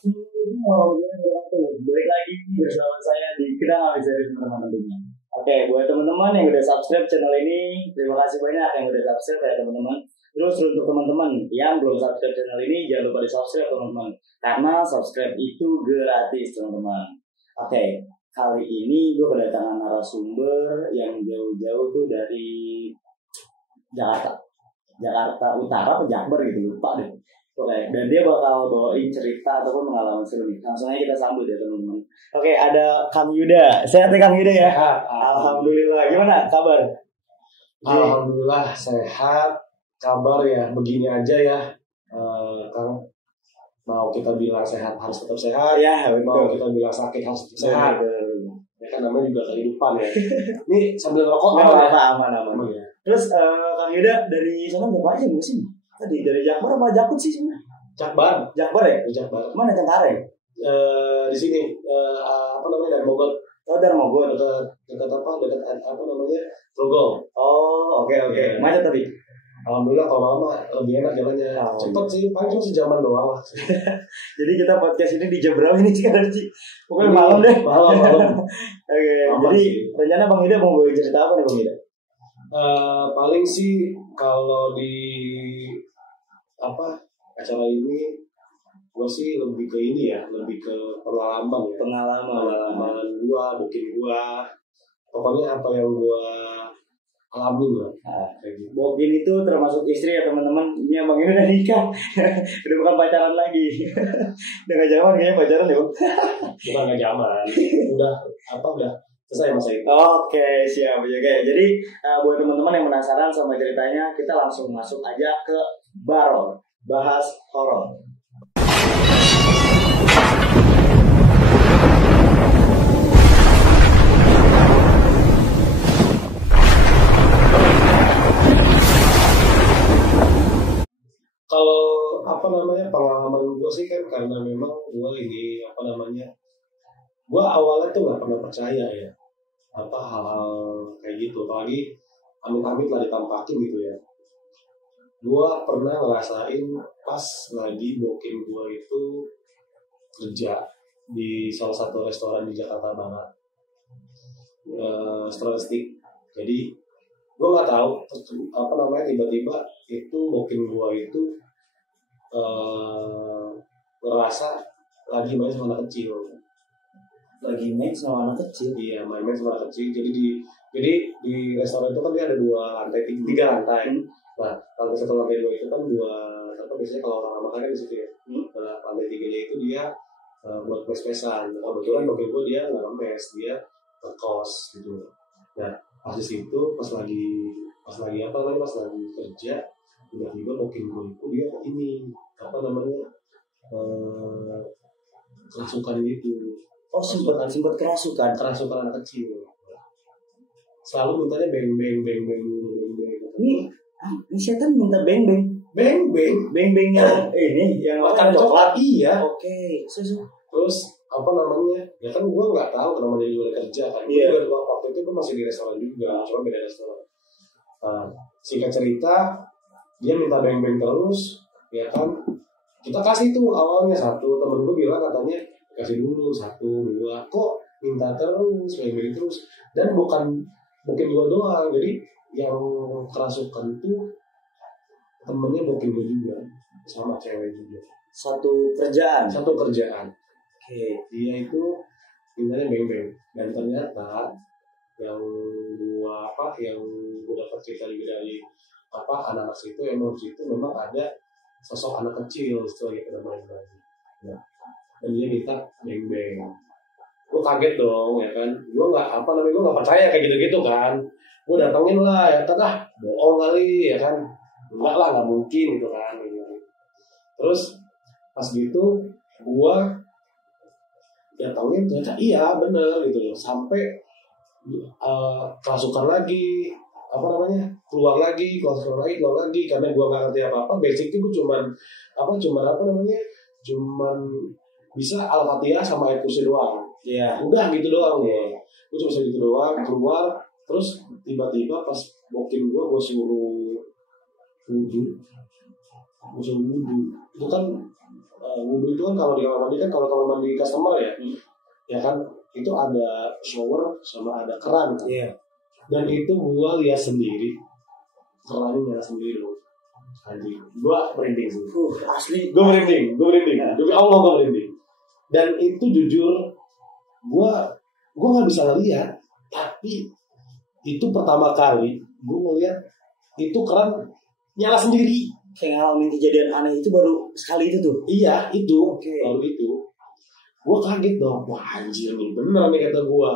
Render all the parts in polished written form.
Balik lagi bersama saya di Kita Nggak Bisa Dari Teman-teman tentunya. Oke, buat teman-teman yang udah subscribe channel ini, terima kasih banyak yang udah subscribe ya teman-teman. Terus untuk teman-teman yang belum subscribe channel ini, jangan lupa di subscribe teman-teman, karena subscribe itu gratis teman-teman. Oke, kali ini gue kedatangan narasumber yang jauh-jauh tuh dari Jakarta Utara atau Jakbar gitu, lupa deh. Oke, dan dia bakal bawain cerita ataupun pengalaman seru nih. Langsung aja kita sambut ya teman-teman. Oke, ada Kang Yuda. Sehat ya Kang Yuda ya? Sehat. Alhamdulillah. Gimana kabar? Alhamdulillah sehat. Kabar ya begini aja ya. Kang, mau kita bilang sehat harus tetap sehat. Ya, Mau betul. kita bilang sakit harus tetap sehat. Ya kan namanya juga kehidupan ya. Ini sambil Oh, ngerokok apa ya? aman. Aman ya. Terus Kang Yuda dari sana berapa aja musim? Tadi dari Jakbar apa Jakut sih sebenarnya? Jakbar. Jakbar ya? Jakbar. Mana Cengkareng? Di sini apa namanya dari Bogor. Oh, Darmogor. Dekat apa namanya? Trogol. Oh, oke. Iya. Macet tadi. Alhamdulillah kalau lama lebih enak jalannya. Oh, Cepet sih, paling cuma sejaman doang lah. Jadi kita podcast ini di jam berapa ini sih kan Ci? Pokoknya malam deh. Malam. Oke, Aman jadi sih. rencana Bang Yuda mau bawa cerita apa nih Bang Yuda? Paling sih kalau di acara ini gue sih lebih ke ini ya, lebih ke pengalaman ya, pengalaman gue, pokoknya apa yang gue alamin lah. Kayak gitu. Bogin itu termasuk istri ya teman-teman. Ini Bang Yuda udah nikah, udah bukan pacaran lagi. Udah gak zaman kayaknya pacaran ya Bang. Bukan nggak zaman, udah selesai masa itu. Oke, siap ya guys. Jadi buat teman-teman yang penasaran sama ceritanya, kita langsung masuk aja ke Baror, bahas horor. Kalau pengalaman gue sih kan karena memang gue ini gue awalnya tuh nggak pernah percaya ya hal-hal kayak gitu, apalagi amit-amit lah ditampakin gitu ya. Gue pernah ngerasain pas lagi bokeh gue itu kerja di salah satu restoran di Jakarta Barat, restoran steak. Jadi gue nggak tahu tiba-tiba itu bokeh gue itu ngerasa lagi main sama anak kecil. Lagi main sama anak kecil. Iya, main sama anak kecil. Jadi di restoran itu kan dia ada tiga lantai. Nah, lantai satu, lantai dua itu kan biasanya kalau orang makan kan di situ ya. Nah, lantai tiganya itu dia buat mes-mesan. Kebetulan bagi gue dia nggak mes, dia ngekos gitu. Nah, pas di situ pas lagi kerja, tiba-tiba bokeh gue itu dia ini kerasukan gitu. Oh, sempat kerasukan anak kecil. Selalu mintanya beng. Ini setan minta beng. Beng-bengnya ini yang makan coklat. Iya. Oke. Terus ya kan gue nggak tahu kenapa dia juga kerja kan. Iya. Waktu itu gue masih di restoran juga, cuma beda restoran. Singkat cerita, dia minta beng terus, ya kan. Kita kasih tuh awalnya satu, temen gue bilang katanya kasih dulu 1, 2, kok minta terus, beng terus. Dan bukan gue doang, jadi yang kerasukan tuh temennya bokeh gue juga, sama cewek juga. Satu kerjaan. Oke, dia itu mintanya beng. Dan ternyata yang gue dapat cerita juga dari anak-anak itu memang ada sosok anak kecil setelah kita main-main. Nah, dan dia minta beng. Gue kaget dong ya kan. Gue nggak percaya kayak gitu kan. Gue datengin lah ya kan, bohong kali ya kan. Enggak lah, nggak mungkin gitu kan. Terus pas gitu gue datengin ternyata iya bener gitu loh. Sampai kerasukan lagi, keluar lagi karena gue nggak ngerti apa-apa. Basicnya gue cuman bisa Al-Fatihah sama ayat kursi doang. Iya. Udah gitu doang gue cuma bisa gitu doang. Keluar terus tiba-tiba pas bokeh gue suruh wudhu. Itu kan wudhu itu kan kalau di kamar mandi kan kalau kamar mandi customer ya, ya kan itu ada shower sama ada keran kan. Iya. Dan itu gua lihat sendiri, kerannya nyala sendiri loh. Anjing, gua merinding sih. Asli. Gua merinding. Demi Allah gua merinding. Dan itu jujur, gua nggak bisa ngeliat, tapi itu pertama kali gua ngeliat itu keran nyala sendiri. Kayak ngalamin kejadian aneh itu baru sekali itu tuh. Iya, itu. Oke. Baru itu. Gue kaget dong, wah anjir nih, bener nih kata gue.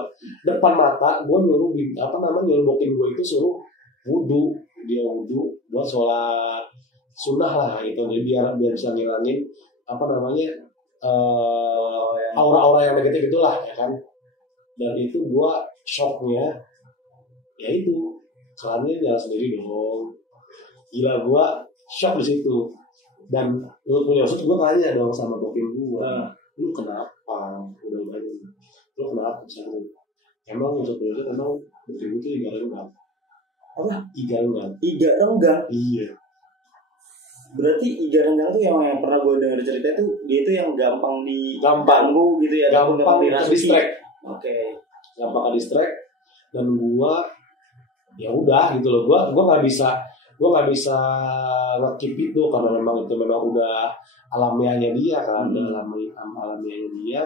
Depan mata, gue nyuruh bokin gue itu suruh wudhu. Dia wudhu, buat sholat sunnah lah gitu. Jadi biar bisa ngilangin aura-aura yang negatif itulah ya kan. Dan itu gue shocknya, ya itu kerannya nyala sendiri dong. Gila, gue shock di situ. Dan menurut punya maksud gue tanya dong sama bokin gue, lu kenapa udah lu kenapa misalnya emang untuk belajar emang betul iga renggang apa iga renggang iya berarti iga renggang tuh yang pernah gue dengar cerita tuh dia itu yang gampang diganggu gitu ya, gampang ke distract. Gampang ke distract. Dan gua ya udah gitu loh, gua nggak bisa nge-keep itu karena memang udah alamiahnya dia kan, alamiahnya dia.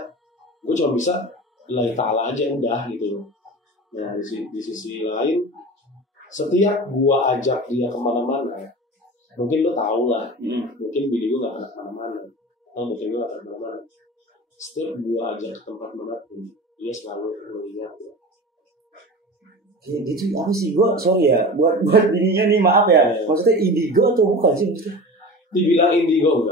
Gue cuma bisa lillahi ta'ala aja udah gitu loh. Nah di sisi lain, setiap gua ajak dia kemana-mana, mungkin lo tau lah, mungkin bini gue gak pernah kemana-mana, mungkin gue gak pernah kemana-mana. Setiap gua ajak ke tempat manapun, dia selalu mengingat ya. Ya gitu apa sih, gue sorry ya buat bininya nih, maaf ya, maksudnya indigo atau bukan sih maksudnya? Dibilang indigo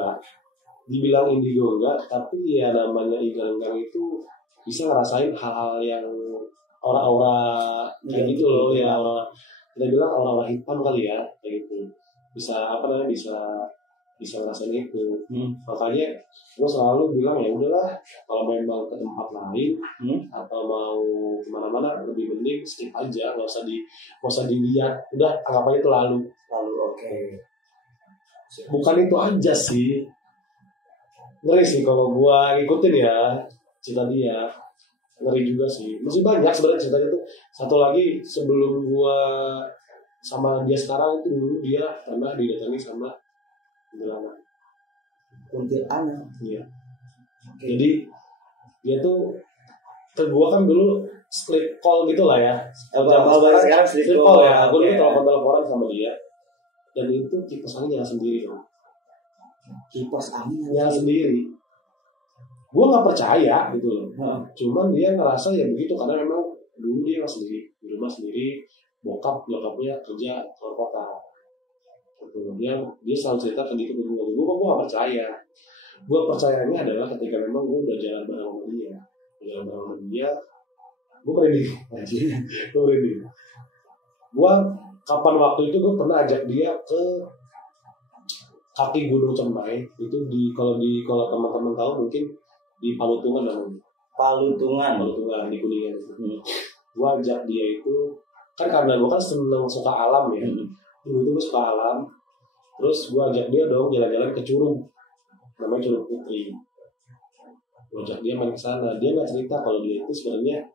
enggak, tapi ya namanya iga renggang itu bisa ngerasain hal-hal yang aura-aura kayak gitu loh ya, kita bilang aura-aura hitam kali ya kayak gitu, bisa bisa ngerasain itu. Makanya gue selalu bilang ya udahlah, kalau memang ke tempat lain atau mau kemana-mana lebih mending skip aja, nggak usah dilihat, udah anggap aja itu lalu. Oke. Bukan itu aja sih, ngeri sih kalau gue ngikutin ya cerita dia, ngeri juga sih. Masih banyak sebenarnya ceritanya tuh. Satu lagi sebelum gue sama dia sekarang itu, dulu dia pernah didatangi sama kuntilanak. Iya. Jadi dia tuh ke gua kan dulu split call gitu lah ya. Sekarang split call ya. Gua dulu telepon-teleponan sama dia. Dan itu kipas angin nyala sendiri dong. Kipas angin nyala sendiri. Gua nggak percaya gitu loh. Cuman dia ngerasa ya begitu karena memang dulu dia di rumah sendiri, bokapnya kerja keluar kota. Dia selalu cerita ke gitu, gue gak percaya. Gue percayanya adalah ketika memang gue udah jalan bareng sama dia, gue merinding. Gue kapan waktu itu gue pernah ajak dia ke kaki Gunung Cemai itu kalau teman-teman tahu mungkin di Palutungan namanya. Palutungan di Kuningan. Gue ajak dia itu kan karena gue kan seneng suka alam ya. Dulu itu gue suka alam, terus gue ajak dia dong jalan-jalan ke Curug, namanya Curug Putri. Gue ajak dia main ke sana, dia nggak cerita kalau dia itu sebenarnya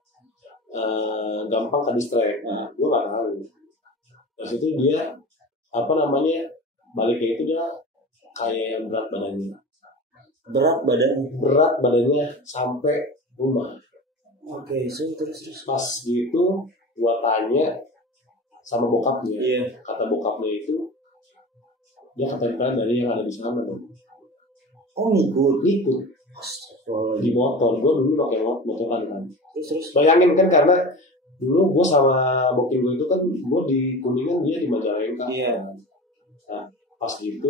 gampang ke distract. Gue nggak tahu. Terus itu dia baliknya itu dia kayak yang berat badannya sampai rumah. Oke, terus pas gitu gue tanya sama bokapnya, kata bokapnya itu dia ketempelan dari yang ada di sana dong. Oh ngikut di motor. Gue dulu pakai motoran kan. Terus bayangin kan, karena dulu gue sama bokin gue itu kan gue di Kuningan, dia di Majalengka. Nah pas gitu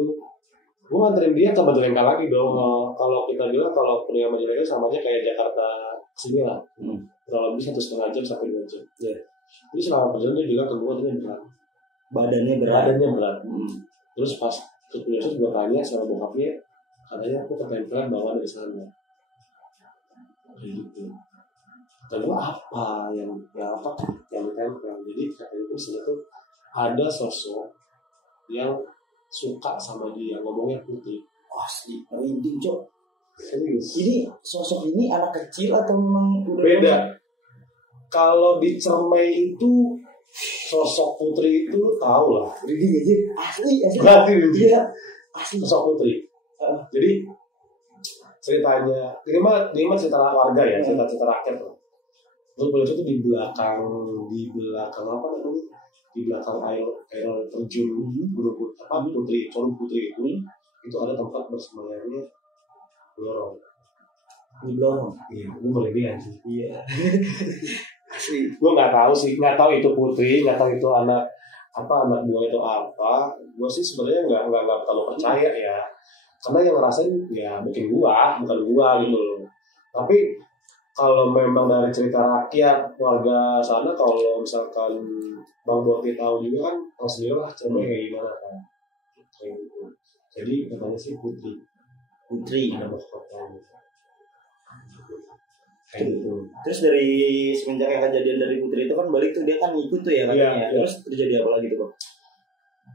gue nganterin dia ke Majalengka lagi dong. Kalau kita bilang kalau Kuningan Majalengka samanya kayak Jakarta sini lah, kurang lebih 1,5 jam sampai 2 jam. Jadi selama perjalanan dia bilang ke gue badannya berat. Terus pas terus gue tanya sama bokapnya, katanya aku ketempelan bawa dari sana. Kayak gitu. Kata gue apa yang ditempel? Jadi katanya itu sebenarnya ada sosok yang suka sama dia, ngomongnya putih. Asli merinding cok. Serius. Ini sosok ini anak kecil atau memang udah Beda. Kalau di Cermai itu sosok Putri itu lu tahu lah. merinding aja. Asli. Berarti Iya. Asli. sosok Putri. Jadi ceritanya ini mah cerita warga ya, cerita rakyat lah. Terus beliau itu di belakang apa namanya? Di belakang air terjun Gunung Putri, Curug Putri itu ada tempat bersemayamnya Blorong. Di Blorong. Iya, gue merinding sih. Iya. Asli. Gue nggak tahu itu Putri, nggak tahu itu anak buah itu apa. Gue sih sebenarnya nggak terlalu percaya ya, karena yang ngerasain ya bukan gua gitu loh. Tapi kalau memang dari cerita rakyat warga sana, kalau misalkan Bang Boti tahu juga kan, tahu sendiri lah Cermai kayak gimana kan. Kayak gitu. Jadi katanya sih Putri nama kotanya. Kayak gitu. Terus dari semenjak yang kejadian dari Putri itu kan balik tuh dia kan ngikut tuh ya katanya. Iya. Terus terjadi apa lagi tuh Bang?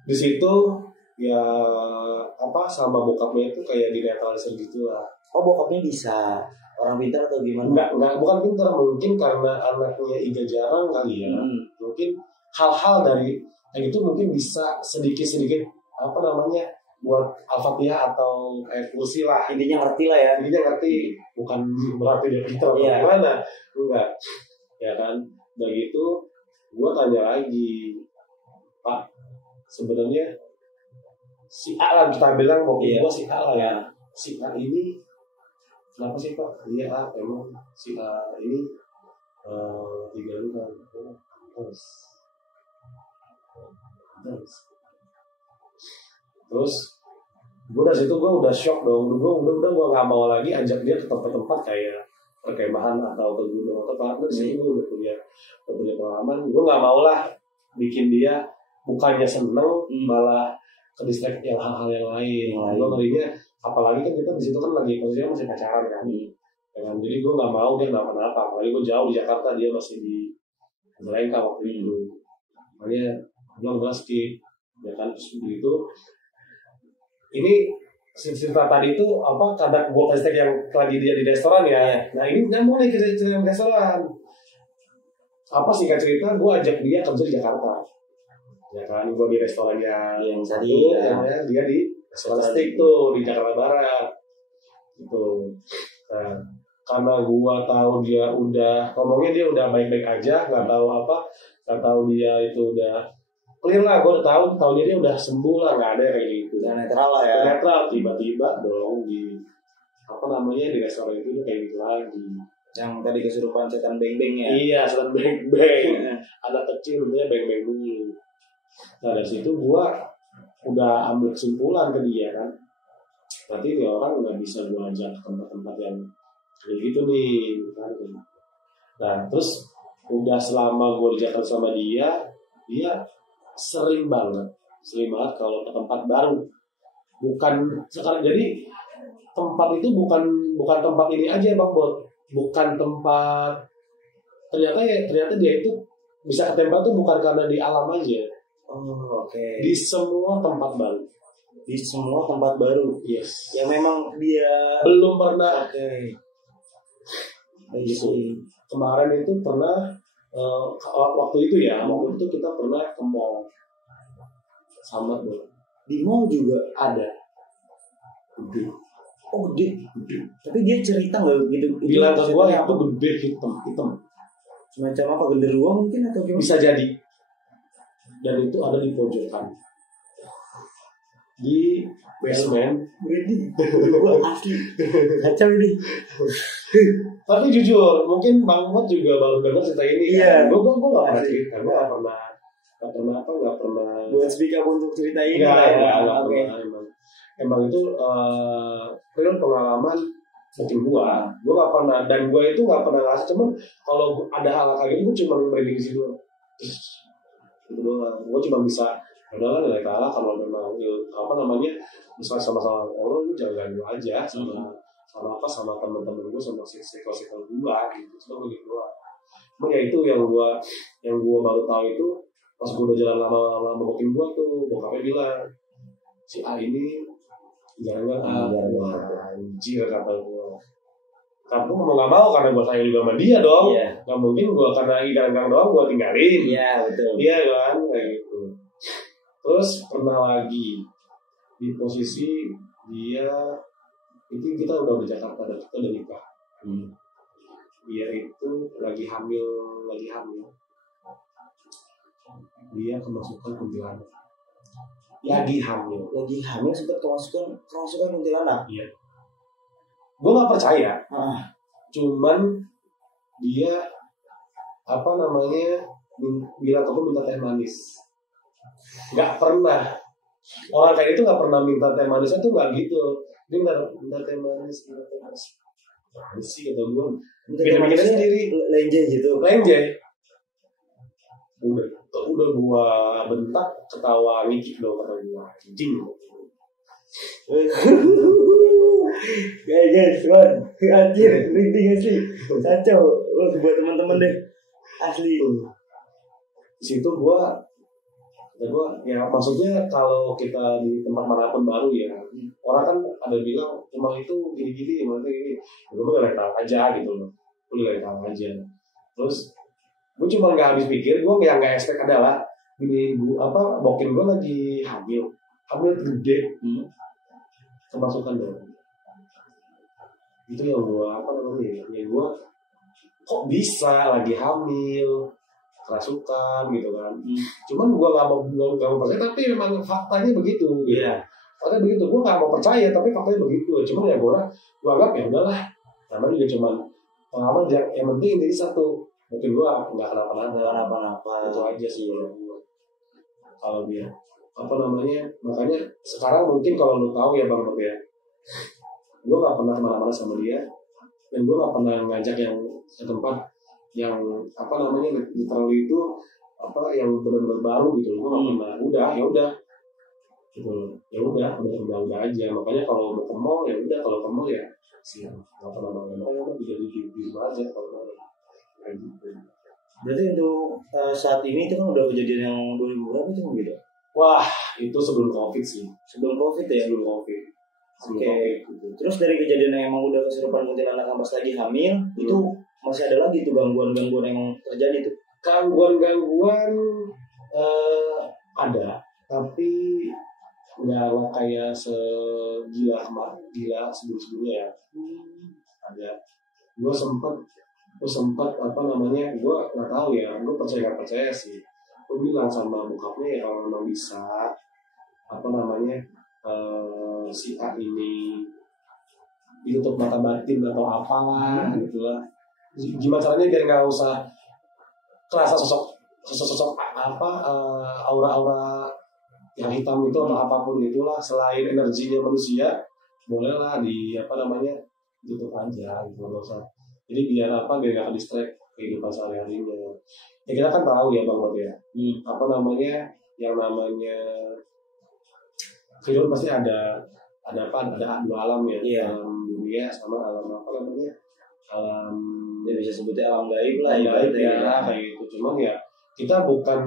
Di situ ya sama bokapnya itu kayak dinetralisir gitu lah. Oh bokapnya bisa orang pintar atau gimana? Enggak, bukan pintar, mungkin karena anaknya Iga jarang kali ya. Mungkin hal-hal dari kayak gitu mungkin bisa sedikit buat Al-Fatihah atau kayak kursi lah. Intinya ngerti lah ya. Intinya ngerti, bukan berarti dia pintar atau gimana. Enggak. Ya kan, begitu gua tanya lagi, Pak, sebenarnya si A lah kita bilang, mau gua si A lah ya. Si A ini kenapa sih Pak? Iya emang si A ini digalukan terus gue dari situ gue udah shock dong. Gue nggak mau lagi ajak dia ke tempat-tempat kayak perkemahan atau ke gunung atau apa. Di sini gue udah punya pengalaman. Gue nggak mau lah bikin dia bukannya seneng malah ke distract yang hal-hal yang lain. Gue ngerinya, apalagi kan kita di situ kan lagi posisinya masih pacaran kan. Jadi gue nggak mau dia kenapa-napa. Apalagi gue jauh di Jakarta, dia masih di Majalengka waktu itu. Makanya gue nggak skip, ya kan. Terus begitu. Ini cerita tadi itu kadang gue kasih yang lagi dia di restoran ya. Nah ini nyambung nih cerita yang restoran. Singkat cerita, gue ajak dia kerja di Jakarta. Ya kan, gue di restoran yang tadi dia di restoran steak tuh di Jakarta Barat gitu. Nah, karena gue tahu dia udah ngomongnya dia udah baik-baik aja, nggak tahu dia itu udah clear lah. Gue udah tahu dia udah sembuh lah, nggak ada kayak gitu. Udah netral lah ya. Netral, tiba-tiba dong di di restoran itu kayak gitu lagi. Yang tadi kesurupan setan beng-beng ya. Iya, setan beng-beng. Anak kecil udah beng-beng dulu. Nah dari situ gua udah ambil kesimpulan ke dia kan, berarti ini orang nggak bisa gua ajak ke tempat-tempat yang kayak gitu nih kan. Nah terus udah selama gua di Jakarta sama dia sering banget kalau ke tempat baru. Bukan sekarang, jadi tempat itu bukan tempat ini aja Bang Bot, bukan tempat, ternyata dia itu bisa ketempel tuh bukan karena di alam aja. Oke. Di semua tempat baru. Di semua tempat baru. Yes. Yang memang dia belum pernah. Oke. Gitu. Kemarin itu pernah waktu itu kita pernah ke mall sama dong. Di mall juga ada. Gede. Oh gede. Tapi dia cerita nggak gitu? Bilang ke gua itu gede hitam. Semacam apa, genderuwo mungkin atau gimana? Bisa jadi. Dan itu ada di pojokan, di basement. Gue asli kacau ini. Tapi jujur, mungkin Bang Mot juga baru dengar cerita ini. Iya. Gue nggak pernah cerita, gue nggak pernah. Buat speak up untuk cerita ini. Nggak pernah. Emang itu real pengalaman mungkin gue nggak pernah, dan gue itu nggak pernah ngasih. Cuman kalau ada hal kayak gitu, gue cuma prediksi dulu. Itu doang. Gue cuma bisa udahlah dari kalah, kalau memang misalnya sama-sama Allah, gue jaga gue aja sama teman-teman gue, sama circle gue gitu. Cuma begitu doang. Cuma ya itu yang gue baru tahu itu pas gue udah jalan lama-lama bokapnya gue tuh, bokapnya bilang si A ini Gara-gara anjir kata gue. Tapi mau nggak mau karena gue sayang juga sama dia dong. Nggak mungkin gue karena lagi ganggang doang gue tinggalin. Iya betul. Iya kan kayak gitu. Terus pernah lagi di posisi dia itu kita udah di Jakarta dan kita udah nikah. Dia itu lagi hamil. Dia kemasukan kuntilanak. Lagi hamil sempat kemasukan kuntilanak. Iya. Gue nggak percaya. Cuman dia bilang aku minta teh manis. Nggak pernah. Orang kayak itu nggak pernah minta teh manis itu nggak gitu. Dia minta teh manis. Sih kata gue. Bikin sendiri. Lenje gitu. Udah gua bentak ketawa ngikik dong kata gua anjing. Guys, anjir, merinding asli. Kacau. Buat teman-teman deh. Asli. Di situ gua ya maksudnya kalau kita di tempat manapun baru ya, orang kan ada bilang rumah itu gini-gini, maksudnya gini. Gua udah tahu aja gitu loh. Udah tahu aja. Terus gue cuma nggak habis pikir, gue yang nggak expect adalah bokin gue lagi hamil gede, kemasukan dong. Itu yang gue yang gue kok bisa lagi hamil kerasukan gitu kan. Cuman gue nggak mau percaya, tapi memang faktanya begitu. Iya. Faktanya begitu, gue nggak mau percaya tapi faktanya begitu. Cuman ya gue anggap ya udahlah, namanya juga cuma pengalaman yang penting intinya satu. Mungkin gue nggak kenapa-napa itu aja sih kalau dia makanya sekarang mungkin kalau lu tahu ya Bang ya, gue nggak pernah kemana-mana sama dia dan gue nggak pernah ngajak yang ke tempat yang literally itu yang benar-benar baru gitu. Gue nggak pernah. Udah udah aja. Makanya kalau mau ke mall ya udah, kalau ke mall ya sih nggak pernah bisa di rumah aja kalau Berarti untuk saat ini itu kan udah kejadian yang 2000 berapa itu gitu? Wah, itu sebelum COVID sih. Sebelum COVID ya? Sebelum COVID. Oke. Terus dari kejadian yang emang udah kesurupan kuntilanak pas lagi hamil, itu masih ada lagi tuh gangguan-gangguan yang terjadi tuh? Gangguan-gangguan ada, tapi nggak kayak segila sebelum-sebelumnya ya. Ada. Gue sempat gue nggak tahu ya, gue percaya nggak percaya sih. Gue bilang sama bokapnya ya kalau memang bisa si A ini ditutup mata batin atau apalah gitulah. Gimana caranya biar nggak usah kerasa sosok aura-aura yang hitam itu atau apapun itulah, selain energinya manusia bolehlah tutup aja gitu, nggak usah. Jadi biar nggak distract kehidupan sehari-harinya. Ya kita kan tahu ya Bang ya, yang namanya kehidupan pasti ada dua alam ya, alam dunia sama alam alam ya bisa sebutnya alam gaib lah ya kayak gitu. Cuman ya kita bukan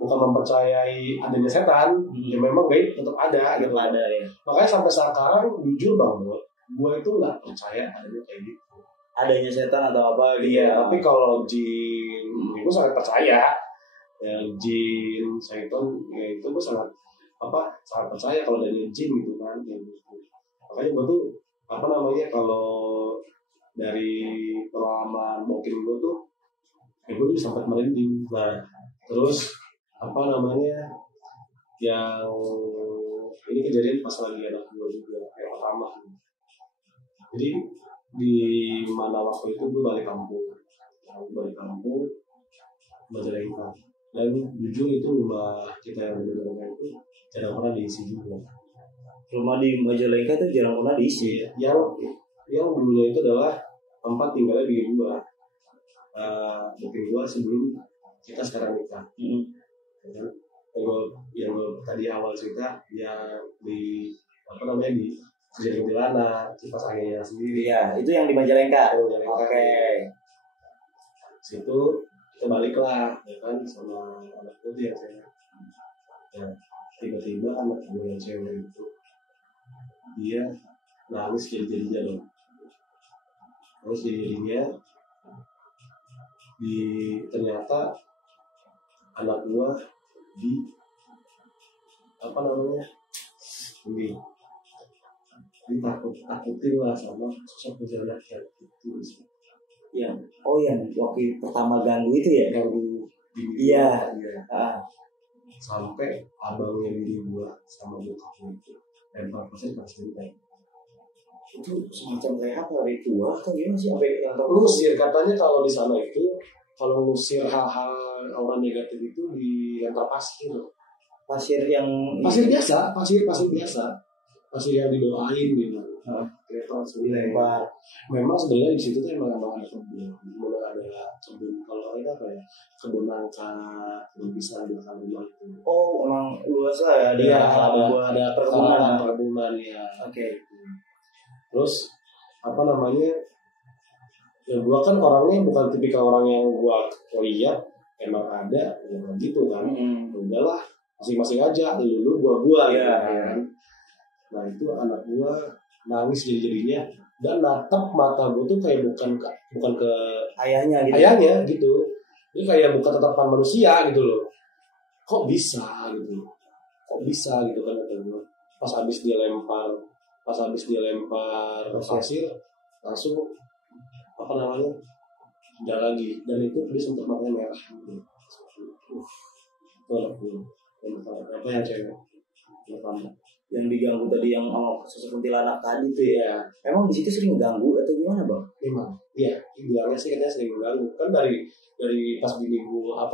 mempercayai adanya setan, ya memang gaib tetap ada gitu. Ada ya. Makanya sampai sekarang jujur banget, gue itu nggak percaya adanya kayak gitu. Adanya setan atau apa gitu. Iya, tapi kalau jin, gue sangat percaya. Ya, jin, setan, ya itu gue sangat percaya kalau adanya jin gitu kan. Ya, gitu. Makanya gue tuh kalau dari pengalaman bokin gue tuh, gue tuh sempat merinding. Nah, terus yang ini kejadian pas lagi anak gue juga yang pertama. Jadi di mana waktu itu gue balik kampung Majalengka, dan jujur itu rumah kita yang di Majalengka itu jarang pernah diisi juga. Rumah di Majalengka itu jarang pernah diisi. Yang dulunya itu adalah tempat tinggalnya bini gue, bini gue sebelum kita sekarang nikah. Yang tadi awal cerita ya di kejadian kuntilanak, kipas anginnya sendiri. Ya, itu yang di Majalengka. Oke. Situ kita baliklah, ya kan, sama anak gue yang saya. Ya, tiba-tiba anak gue yang cewek itu dia nangis jadi-jadinya dong. Terus jadi-jadinya ternyata anak gua apa namanya ini takutin lah sama sosok penjaga itu yang waktu pertama ganggu itu ya, ganggu iya. Sampai abangnya bini gua sama bokapnya itu lempar pasir kasih itu semacam kayak apa, ritual atau gimana sih sampai yang ngusir. Katanya kalau di sana itu kalau ngusir hal-hal aura negatif itu dilempar pasir yang pasir biasa, pasir yang didoain gitu. Dilempar. Memang sebenarnya di situ tuh emang ada kebun, kalau itu apa ya, kebun nangka, kebun pisang di belakang rumah itu. Oh, emang luas lah ya, ada perkebunan ya. Oke. Terus apa namanya? Ya gua kan orangnya bukan tipikal orang yang gua lihat emang ada gitu kan. Udahlah, masing-masing aja, lu gua ya. Kan. Nah itu anak gua nangis jadi-jadinya dan natap mata gua tuh kayak bukan ke ayahnya gitu. Ini kayak bukan tatapan manusia gitu loh. Kok bisa gitu kan kata gua. Pas habis dia lempar pasir langsung apa namanya udah lagi, dan itu dia sempat matanya merah gitu. Apa yang cewek yang diganggu tadi yang sosok kuntilanak tadi tuh ya. Emang di situ sering ganggu atau gimana bang? Memang iya, bilangnya sih katanya sering ganggu kan dari pas bini gua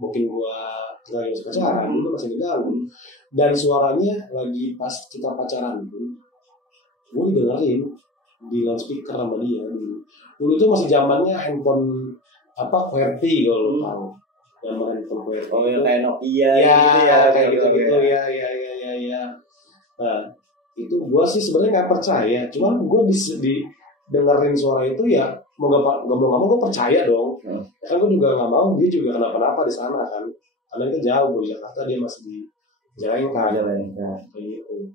mungkin gua lagi pacaran itu masih diganggu, dan suaranya lagi pas kita pacaran pun gue dengerin di loudspeaker sama dia dulu itu masih zamannya handphone QWERTY kalau lo tahu, zaman handphone QWERTY. Oh ya kayak Nokia ya, gitu ya, kayak gitu ya. Nah itu gue sih sebenarnya nggak percaya, cuman gue di dengerin suara itu ya mau nggak mau gue percaya dong. Kan gue juga nggak mau dia juga kenapa-napa di sana kan, karena itu jauh dari Jakarta, dia masih di Jalengka kayak gitu.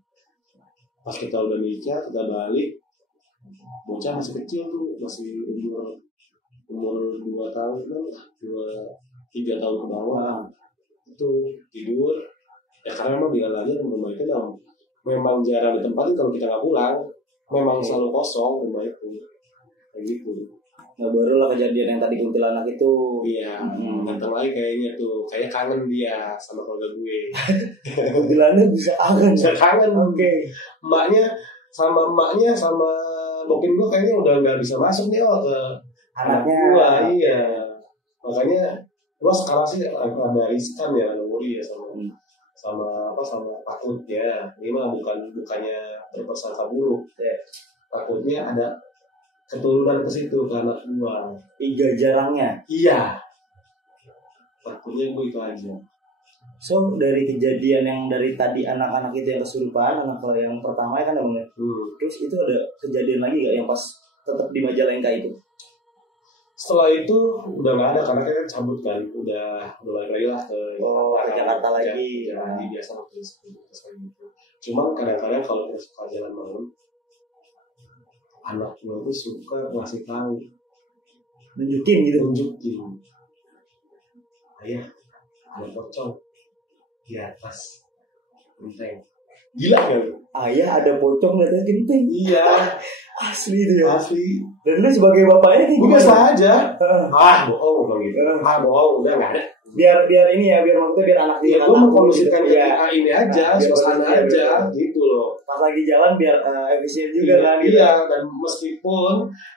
Pas kita udah nikah, kita balik, bocah masih kecil tuh, masih umur 2 tahun lah, 3 tahun ke bawah. Itu tidur, ya karena memang di alamnya rumah itu memang jarang ditempatin kalau kita nggak pulang, memang selalu kosong rumah itu, kayak gitu. Nah baru lah kejadian yang tadi kuntilanak itu. Iya, datang lagi kayaknya tuh, kayak kangen dia sama keluarga gue. Kuntilanak bisa kangen. Oke. Emaknya sama mungkin gue kayaknya udah nggak bisa masuk nih ke anaknya. Gua, iya. Makanya gue sekarang sih ada riskan ya ya sama takut ya. Ini mah bukannya berprasangka buruk. Takutnya ada keturunan ke situ karena gua 3 jarangnya. Iya. Takutnya gue itu aja. So dari kejadian yang dari tadi anak-anak itu yang kesurupan, anak yang pertama kan namanya. Terus itu ada kejadian lagi nggak yang pas tetap di Majalengka itu? Setelah itu udah nggak ada karena kita cabut kan, udah balik lagi lah ke Jakarta lagi. Jadi biasa waktu itu. Cuman kadang-kadang kalau kita suka jalan malam, anak gue tuh suka ngasih tahu, nunjukin. Ayah, ada pocong di atas genteng. Gila kan? Ayah ada pocong di atas genteng. Iya. Asli itu ya. Asli. Dan lu sebagai bapaknya kayak gimana? Biasa aja. Bohong gitu. Bohong, udah nggak ada. Biar ini ya, biar maksudnya biar anak dia. Gue mengkondisikan ini aja, suasana aja, gitu loh. Pas lagi jalan biar efisien juga kan. Iya, dan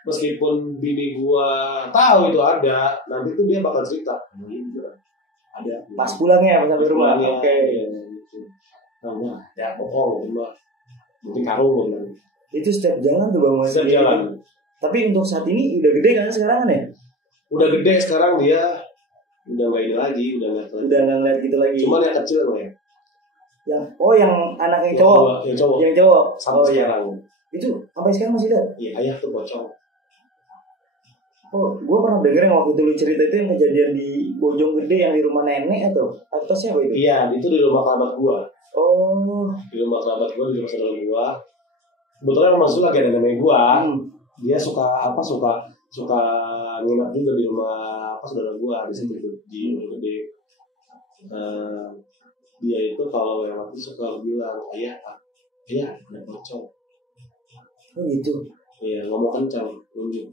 meskipun bini gua tahu itu ada, nanti tuh dia bakal cerita. Ada. Pas pulangnya, pas sampai rumah. Oke. Nah, ya bohong, mungkin karung kan. Itu setiap jalan tuh bang. Setiap jalan. Tapi untuk saat ini udah gede kan sekarang ya? Udah gede sekarang dia. Udah nggak ini lagi, udah nggak ngeliat gitu lagi. Cuman yang kecil ya. Yang anak yang cowok. Yang cowok. Sampai sekarang. Itu sampai sekarang masih ada? Iya, ayah tuh pocong. Oh, gue pernah denger yang waktu itu lu cerita itu yang kejadian di Bojonggede yang di rumah nenek atau siapa itu? Iya, itu di rumah kerabat gua. Oh, di rumah kerabat gua, di rumah saudara gua. kebetulan Mas Zul lagi ada nenek gua. Dia suka nginep juga di rumah saudara gua di situ di gede. Dia itu kalau lewat itu suka bilang ayah ada pocong. Oh gitu. Iya, ngomong kencang, nunjuk.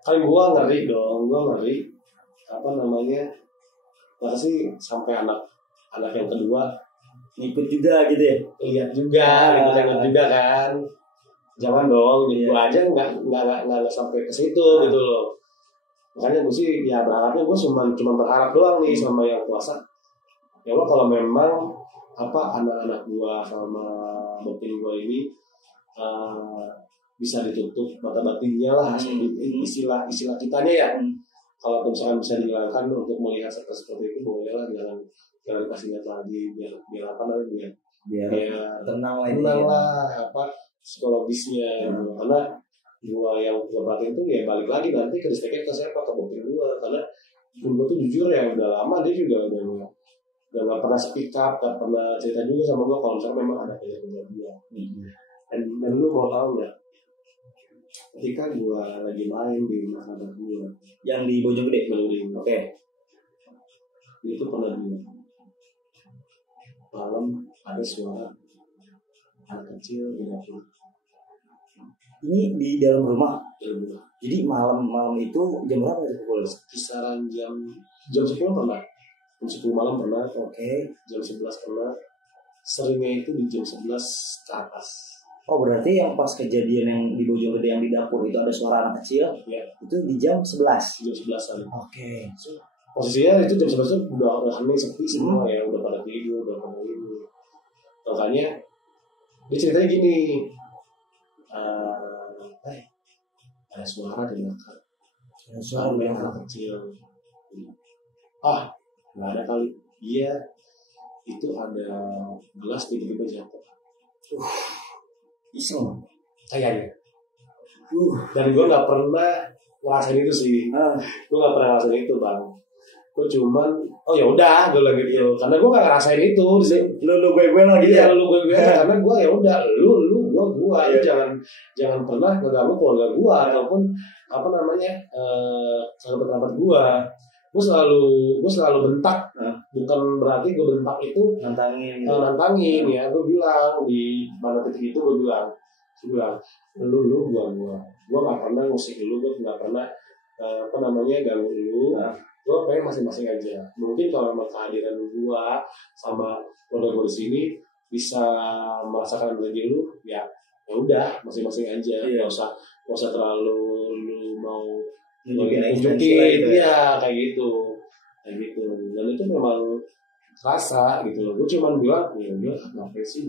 Kan gua ngeri dong, masa sih sampai anak yang kedua Ngikut juga gitu ya. lihat juga, ikut juga kan. Jangan dong, gua aja nggak sampai ke situ gitu loh. Makanya gue sih ya berharapnya gue cuma berharap doang nih sama yang kuasa. Ya Allah kalau memang anak-anak gue sama batin gue ini bisa ditutup mata batinnya lah, istilah kitanya ya. Kalau misalkan bisa dihilangkan untuk melihat seperti itu boleh lah, jangan kasih lihat lagi biar tenang lah psikologisnya gitu. Karena gua yang gua perhatiin itu ya balik lagi nanti ke listriknya ke siapa, ke bokap gua. Karena gua tuh jujur ya udah lama dia juga udah nggak pernah speak up, nggak pernah cerita juga sama gua kalau misalnya memang ada kejadian dia. Dan lu mau tahu nggak? Ketika gua lagi main di rumah sahabat gua yang di Bojonggede. Oke. Itu pernah bilang malam ada suara anak kecil di dapur. Ini di dalam rumah. Jadi malam itu jam berapa itu pukul? Kisaran jam 10 pernah. Jam 10 malam pernah. Oke. Jam 11 pernah. Seringnya itu di jam 11 ke atas. Oh berarti yang pas kejadian yang di Bojonggede yang di dapur itu ada suara anak kecil. Ya. Itu di jam 11. Jam 11-an. Oke. Posisinya itu jam 11 itu udah hening sepi semua ya, udah pada tidur, Makanya dia ceritanya gini. Ada suara di belakang. Ada suara yang anak kecil. Nggak ada kali. Iya, itu ada gelas tiba-tiba jatuh. Iseng. Kayaknya. Dan gue nggak pernah ngerasain itu sih. Gue nggak pernah ngerasain itu bang. Gue cuman, ya udah, gue lagi gitu. Karena gue nggak ngerasain itu. Lu gue lagi ya. Lu gue. Karena gue ya udah, lu gue. Jangan pernah ngeganggu keluarga gue ataupun sahabat gue. Gue selalu bentak. Bukan berarti gue bentak itu nantangin ya. Gue bilang di mana titik itu gue bilang lu gue nggak pernah ngusik lu, gue nggak pernah ganggu lu. Gue pengen masing-masing aja. Mungkin kalau memang kehadiran gue sama keluarga gue di sini bisa merasakan lagi lu, ya udah masing-masing aja. Nggak usah terlalu lu mau nunjukin ya kayak gitu. Dan itu memang rasa gitu loh. Gue cuma bilang ya udah ngapain sih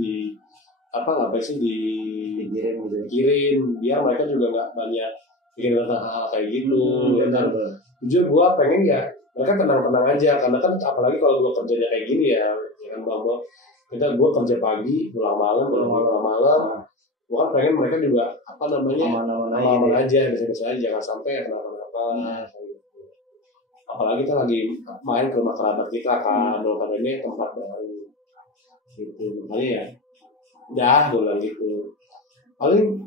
dikirim biar mereka juga nggak banyak bikin hal kayak gitu. Dan jujur gue pengen ya mereka tenang-tenang aja, karena kan apalagi kalau gue kerjanya kayak gini ya kan bang, gue kerja pagi pulang malam, gue kan pengen mereka juga aman aja, bisa aja, jangan sampai kenapa-napa. Apalagi kita lagi main ke rumah kerabat kita kan, daripada ini tempat baru gitu. Makanya ya udah gue bilang gitu. Paling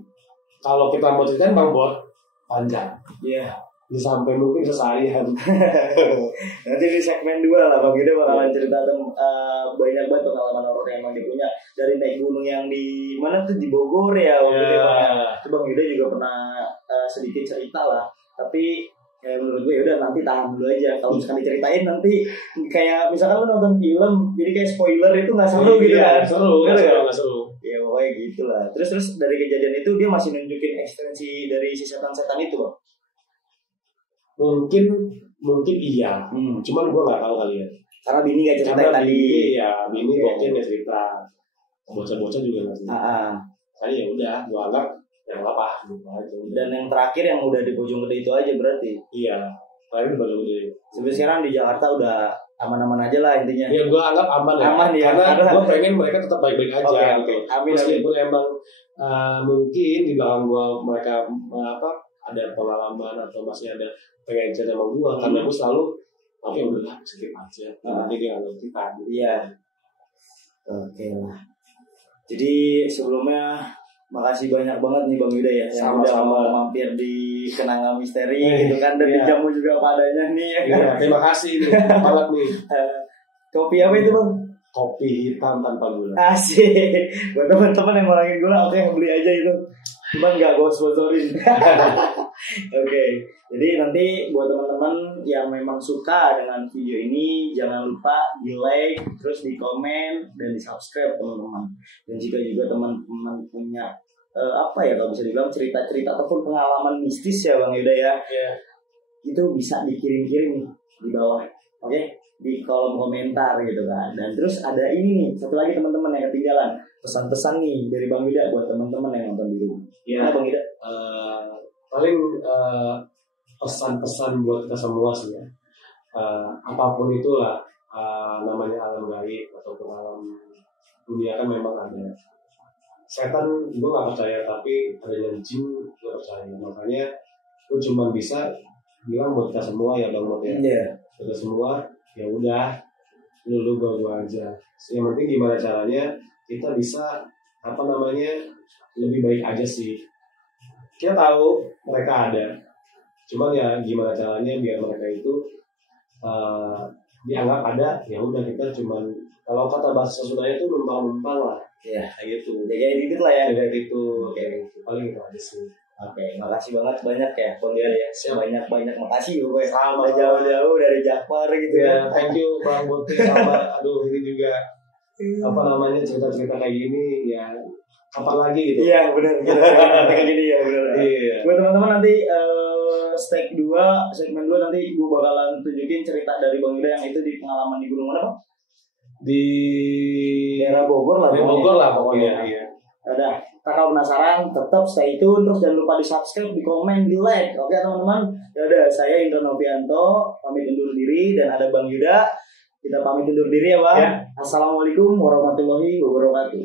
kalau kita mau ceritain bang Bot panjang. Iya. Sampai mungkin seharian. Nanti di segmen 2 lah Bang Yuda bakalan cerita banyak banget pengalaman horor yang Bang Yuda punya, dari naik gunung yang di mana tuh, di Bogor ya waktu itu Bang. Itu Bang Yuda juga pernah sedikit cerita lah. Tapi menurut gue udah nanti tahan dulu aja. Kalau misalkan diceritain nanti kayak misalkan lu nonton film, jadi kayak spoiler itu nggak seru gitu kan? Nggak seru. Ya pokoknya gitulah. Terus dari kejadian itu dia masih nunjukin ekstensi dari si setan-setan itu Bang. Mungkin iya, cuman gue nggak tahu kali ya. Karena bini nggak cerita tadi. Bini bokeh nggak cerita, bocah-bocah juga nggak cerita. Kali ya udah, gue anggap yang apa gitu aja. Dan yang terakhir yang udah di Bojonggede itu aja berarti. Iya, terakhir di Bojonggede. Sampai sekarang di Jakarta udah aman-aman aja lah intinya. Iya, gue anggap aman ya. Karena gue pengen mereka tetap baik-baik aja. Okay. Amin. Meskipun emang mungkin di belakang gue mereka ada pengalaman atau masih ada pengen cerita sama gue, karena gue selalu udahlah positif aja. Nanti dia nggak ngerti tadi. Iya. Oke lah. Jadi sebelumnya makasih banyak banget nih Bang Yuda ya yang udah mau mampir di Kenanga Misteri gitu kan, dan dijamu juga padanya nih ya kan. Iya, terima kasih nih banget nih. Kopi apa itu Bang? Kopi hitam tanpa gula. Asik. Buat teman-teman yang ngurangin gula, oke beli aja itu. Cuman nggak gue sponsorin. Oke. Jadi nanti buat teman-teman yang memang suka dengan video ini, jangan lupa di like, terus di komen dan di subscribe teman-teman. Dan jika juga teman-teman punya apa ya kalau bisa dibilang cerita-cerita ataupun pengalaman mistis ya Bang Yuda ya, itu bisa dikirim-kirim nih di bawah. Oke? Di kolom komentar gitu kan. Dan terus ada ini nih, satu lagi teman-teman yang ketinggalan, pesan-pesan nih dari Bang Yuda buat teman-teman yang nonton di rumah. Ya, Bang Yuda. Paling pesan-pesan buat kita semua sih ya. Apapun itulah, namanya alam gaib ataupun alam dunia kan memang ada. Setan gue gak percaya, tapi adanya jin gue percaya. Makanya gue cuma bisa bilang buat kita semua ya Bang Mot ya. Kita semua ya udah lu gua aja. Yang penting gimana caranya kita bisa lebih baik aja sih. Kita tahu mereka ada, cuman ya gimana caranya biar mereka itu dianggap ada. Ya udah kita cuman, kalau kata bahasa Sundanya itu numpang-numpang lah. Ya kayak gitu. Jaga dikit lah ya. Jaga itu. Paling itu aja sih. Oke, makasih banyak ya Bang Yuda ya. Banyak makasih gue. Sama jauh-jauh dari Jakbar gitu ya. Thank you Bang Bote sama ini juga cerita-cerita kayak gini ya. Kapan lagi gitu? Iya benar. Kayak gini ya benar. Iya. Buat teman-teman nanti segmen 2 nanti gue bakalan tunjukin cerita dari Bang Yuda yang itu di pengalaman di gunung mana Bang? Di daerah Bogor lah. Pokoknya. Iya. Udah, kalau penasaran tetap stay tune, terus jangan lupa di subscribe, di komen, di like. Oke teman-teman. Ya udah, saya Indra Novianto pamit undur diri dan ada Bang Yuda. Kita pamit undur diri ya Bang. Ya. Assalamualaikum warahmatullahi wabarakatuh.